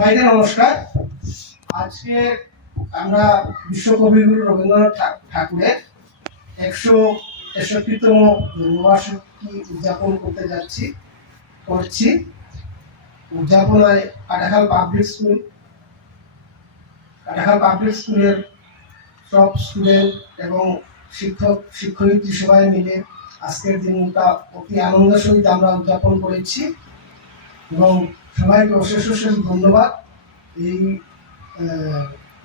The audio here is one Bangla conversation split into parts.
সবাইকে নমস্কার। আজকে আমরা বিশ্বকবিগুরু রবীন্দ্রনাথ ঠাকুরের 163তম জন্মবার্ষিকী উদযাপন করছি। উদযাপনায় কাটাখাল পাবলিক স্কুলের সব স্টুডেন্ট এবং শিক্ষয়িত্রী সবাই মিলে আজকের দিনটা অতি আনন্দের সহিত আমরা উদযাপন করেছি এবং সবাইকে অশেষ ধন্যবাদ এই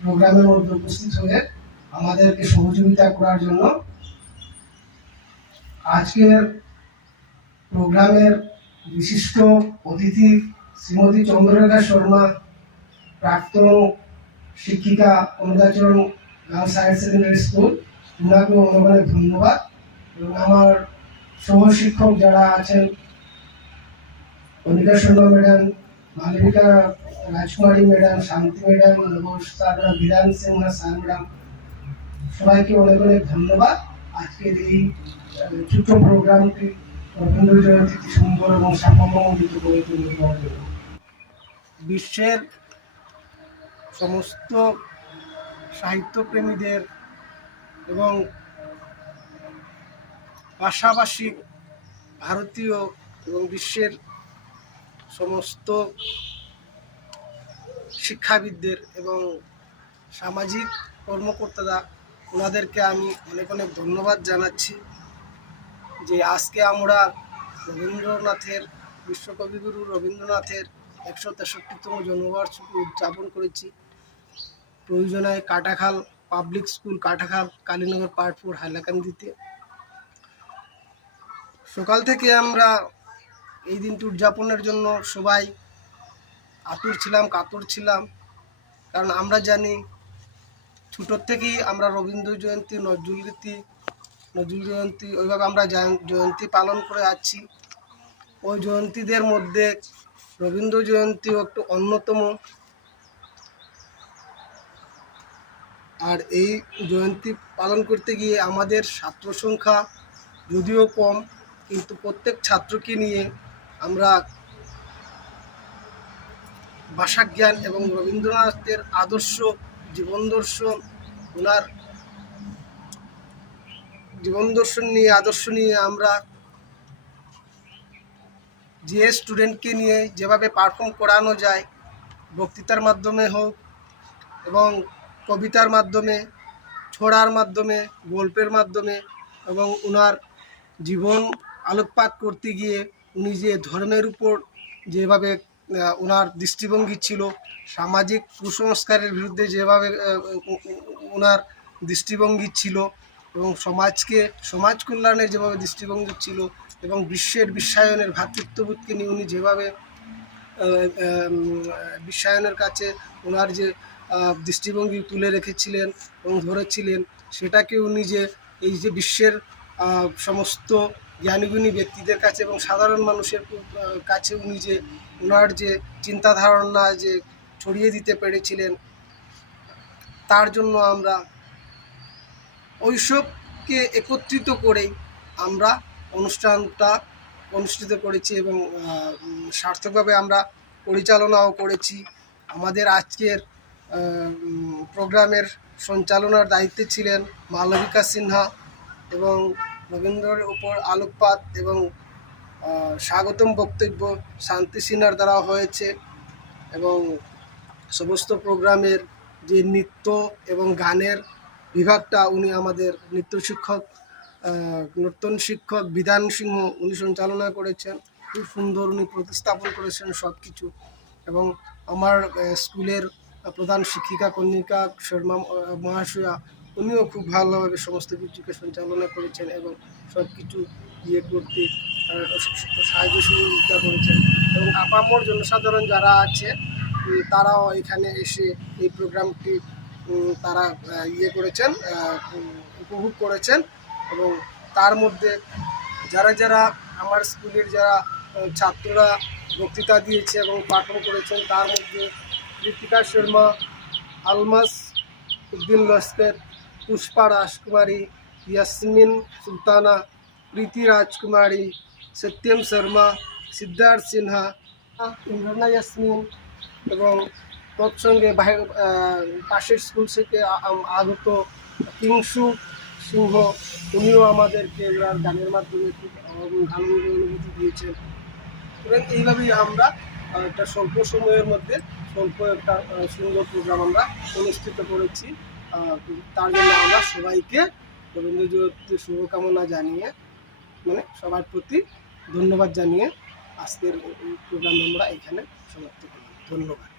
প্রোগ্রামের মধ্যে উপস্থিত হয়ে আমাদেরকে সহযোগিতা করার জন্য। আজকের প্রোগ্রামের বিশিষ্ট অতিথি শ্রীমতী চন্দ্ররেখা শর্মা, প্রাক্তন শিক্ষিকা অনুদাচরণ গার্লস হায়ার সেকেন্ডারি স্কুল, ওনাকেও অনেক ধন্যবাদ। এবং আমার সহশিক্ষক যারা আছেন, কনিকা শর্মা ম্যাডাম, মালবিকা রাজকুমারী ম্যাডাম, শান্তি ম্যাডাম, স্যার বিধান সিংহা স্যার ম্যাডাম, সবাইকে অনেক ধন্যবাদ। আজকের এই ছোট প্রোগ্রামটি রবীন্দ্র জয়ন্তীতে সুন্দর এবং সাফল্যমণ্ডিত করে তুলে দেওয়ার জন্য বিশ্বের সমস্ত সাহিত্যপ্রেমীদের এবং পাশাপাশি ভারতীয় এবং বিশ্বের সমস্ত শিক্ষাবিদদের এবং সামাজিক কর্মকর্তারা, ওনাদেরকে আমি অনেক ধন্যবাদ জানাচ্ছি যে আজকে আমরা বিশ্বকবিগুরু রবীন্দ্রনাথের 163তম জন্মবার্ষিকী উদযাপন করেছি। প্রয়োজনায় Katakhal public school, Katakhal, Kalinagar part 4, হাইলাকান্দিতে। সকাল থেকে আমরা এই দিনটি উদযাপনের জন্য সবাই কাতর ছিলাম, কারণ আমরা জানি ছোটোর থেকেই আমরা রবীন্দ্র জয়ন্তী, নজরুল জয়ন্তী ওইভাবে আমরা জয়ন্তী পালন করে আছি। ওই জয়ন্তীদের মধ্যে রবীন্দ্র জয়ন্তীও একটু অন্যতম। আর এই জয়ন্তী পালন করতে গিয়ে আমাদের ছাত্র সংখ্যা যদিও কম, কিন্তু প্রত্যেক ছাত্রকে নিয়ে আমরা ভাষাজ্ঞান এবং রবীন্দ্রনাথের জীবন আদর্শ নিয়ে আমরা যে স্টুডেন্টকে নিয়ে যেভাবে পারফর্ম করানো যায়, বক্তৃতার মাধ্যমে হোক এবং কবিতার মাধ্যমে, ছড়ার মাধ্যমে, গল্পের মাধ্যমে, এবং ওনার জীবন আলোকপাত করতে গিয়ে উনি যে ধর্মের উপর যেভাবে ওনার দৃষ্টিভঙ্গি ছিল, সামাজিক কুসংস্কারের বিরুদ্ধে যেভাবে ওনার দৃষ্টিভঙ্গি ছিল, এবং সমাজ কল্যাণের যেভাবে দৃষ্টিভঙ্গি ছিল, এবং বিশ্বায়নের ভ্রাতৃত্ববোধকে নিয়ে উনি যেভাবে বিশ্বায়নের কাছে ওনার যে দৃষ্টিভঙ্গি তুলে রেখেছিলেন এবং ধরেছিলেন, সেটাকে উনি যে এই যে বিশ্বের সমস্ত জ্ঞানীগুণী ব্যক্তিদের কাছে এবং সাধারণ মানুষের কাছে উনি যে ওনার যে চিন্তা ধারণা যে ছড়িয়ে দিতে পেরেছিলেন, তার জন্য আমরা ওইসবকে একত্রিত করেই আমরা অনুষ্ঠানটা অনুষ্ঠিত করেছি এবং সার্থকভাবে আমরা পরিচালনাও করেছি। আমাদের আজকের প্রোগ্রামের সঞ্চালনার দায়িত্বে ছিলেন মালবিকা সিনহা, এবং রবীন্দ্রের উপর আলোকপাত এবং স্বাগতম বক্তব্য শান্তি সিনহার দ্বারা হয়েছে। এবং সমস্ত প্রোগ্রামের যে নৃত্য এবং গানের বিভাগটা উনি আমাদের নর্তন শিক্ষক বিধান সিংহ উনি সঞ্চালনা করেছেন। খুব সুন্দর উনি প্রতিস্থাপন করেছেন সব কিছু। এবং আমার স্কুলের প্রধান শিক্ষিকা কনিকা শর্মা মহাশয়া, উনিও খুব ভালোভাবে সমস্ত কিছুকে সঞ্চালনা করেছেন এবং সব কিছু করতে সাহায্য সহযোগিতা করেছেন। এবং আপামর জনসাধারণ যারা আছে তারাও এখানে এসে এই প্রোগ্রামটি তারা করেছেন, উপভোগ করেছেন। এবং তার মধ্যে যারা আমার স্কুলের যারা ছাত্ররা বক্তৃতা দিয়েছে এবং পাঠন করেছেন, তার মধ্যে কৃতিকা শর্মা, আলমাস উদ্দিন লস্কর, পুষ্পা রাজকুমারী, ইয়াসমিন সুলতানা, প্রীতি রাজকুমারী, সত্যম শর্মা, সিদ্ধার্থ সিনহা, ইমরানা ইয়াসমিন, এবং তৎসঙ্গে পাশের স্কুল থেকে আগত কিংসু সিংহ, উনিও আমাদেরকে ওনার গানের মাধ্যমে খুব আনন্দ অনুভূতি দিয়েছেন। এবং এইভাবেই আমরা একটা স্বল্প সময়ের মধ্যে স্বল্প একটা সুন্দর প্রোগ্রাম আমরা অনুষ্ঠিত করেছি। তার জন্য আমরা সবাইকে রবীন্দ্র জয়ন্তীর শুভকামনা জানিয়ে, মানে সবার প্রতি ধন্যবাদ জানিয়ে আজকের এই প্রোগ্রাম আমরা এখানে সমাপ্ত করলাম। ধন্যবাদ।